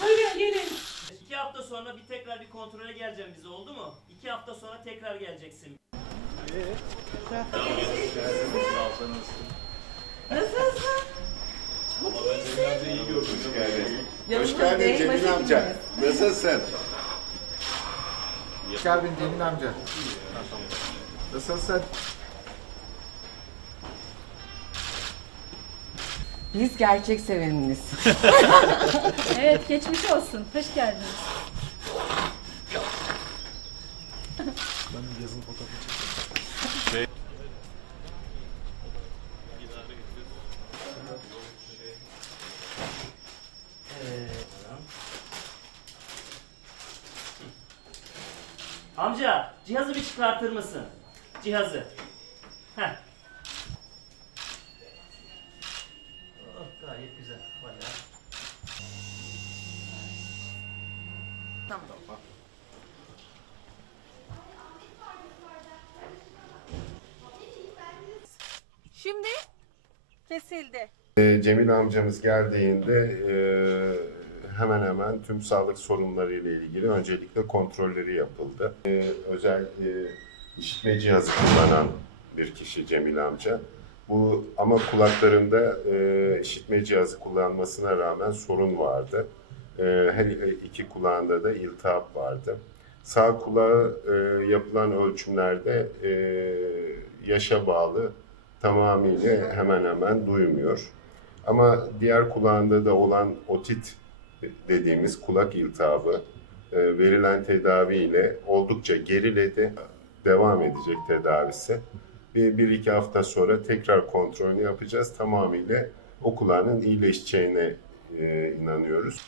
Buyurun gelin. İki hafta sonra bir tekrar bir kontrole geleceğim bize oldu mu? İki hafta sonra tekrar geleceksin. Nasılsın? Çok iyisin. Hoş geldin Cemil amca. Nasılsın? Hoş geldin Cemil amca. Nasılsın? Biz gerçek seveniniz. Evet geçmiş olsun. Hoş geldiniz. Amca cihazı bir çıkartır mısın? Cihazı. Heh. Şimdi kesildi. Ee, Cemil amcamız geldiğinde e, hemen hemen tüm sağlık sorunlarıyla ilgili öncelikle kontrolleri yapıldı. E, özel e, işitme cihazı kullanan bir kişi Cemil amca. Bu ama kulaklarında e, işitme cihazı kullanmasına rağmen sorun vardı. E, her iki kulağında da iltihap vardı. Sağ kulağı e, yapılan ölçümlerde e, yaşa bağlı tamamıyla hemen hemen duymuyor. Ama diğer kulağında da olan otit dediğimiz kulak iltihabı e, verilen tedaviyle oldukça geriledi. Devam edecek tedavisi. Bir, bir iki hafta sonra tekrar kontrolünü yapacağız. Tamamıyla o kulağının iyileşeceğine e, inanıyoruz.